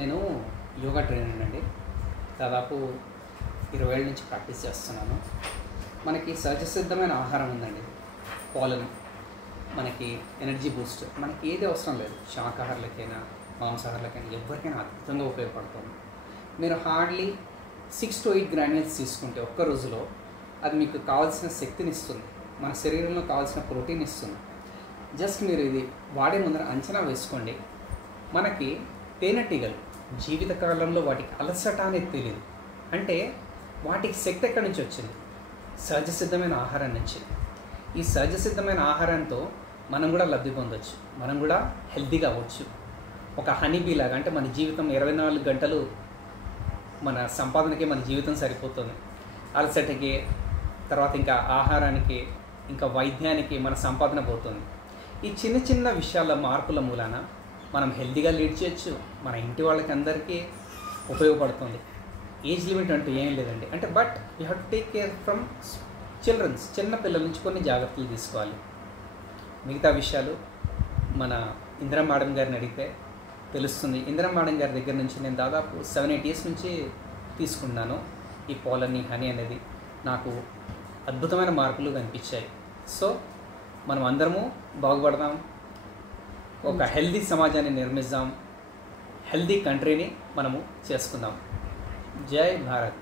నేను యోగా ట్రైనర్ అండి. దాదాపు 20 ఏళ్ళ నుంచి ప్రాక్టీస్ చేస్తున్నాను. మనకి సహజసిద్ధమైన ఆహారం ఉందండి. పాలన్, మనకి ఎనర్జీ బూస్ట్, మనకి ఏది అవసరం లేదు. శాకాహారులకైనా మాంసాహారులకైనా ఎవరికైనా అద్భుతంగా ఉపయోగపడుతుంది. మీరు హార్డ్లీ 6 to 8 గ్రాన్యూల్స్ తీసుకుంటే ఒక్క రోజులో అది మీకు కావాల్సిన శక్తిని ఇస్తుంది, మన శరీరంలో కావాల్సిన ప్రోటీన్ ఇస్తుంది. జస్ట్ మీరు ఇది వాడే ముందర అంచనా వేసుకోండి. మనకి తేనెటీగలు జీవితకాలంలో వాటికి అలసట అనేది తెలియదు. అంటే వాటికి శక్తి ఎక్కడి నుంచి వచ్చింది? సహజసిద్ధమైన ఆహారం నుంచి. ఈ సహజసిద్ధమైన ఆహారంతో మనం కూడా లబ్ధి పొందవచ్చు, మనం కూడా హెల్తీగా అవ్వచ్చు. ఒక హనీబీ లాగా, అంటే మన జీవితం 24 గంటలు మన సంపాదనకి మన జీవితం సరిపోతుంది. అలసటకి, తర్వాత ఇంకా ఆహారానికి, ఇంకా వైద్యానికి మన సంపాదన పోతుంది. ఈ చిన్న చిన్న విషయాల మార్పుల మూలాన మనం హెల్తీగా లీడ్ చేయొచ్చు. మన ఇంటి వాళ్ళకి అందరికీ ఉపయోగపడుతుంది. ఏజ్ లిమిట్ అంటూ ఏం లేదండి. అంటే but you have to take care from చిన్న పిల్లల నుంచి కొన్ని జాగ్రత్తలు తీసుకోవాలి. మిగతా విషయాలు మన ఇందిరా మేడం గారిని అడిగితే తెలుస్తుంది. ఇందిరా మేడం గారి దగ్గర నుంచి నేను దాదాపు 7-8 years నుంచి తీసుకున్నాను ఈ పాలని, హనీ అనేది. నాకు అద్భుతమైన మార్పులు కనిపించాయి. సో మనం అందరము బాగుపడదాం, ఒక హెల్దీ సమాజాన్ని నిర్మిద్దాం, హెల్దీ కంట్రీని మనము చేసుకుందాం. జై భారత్.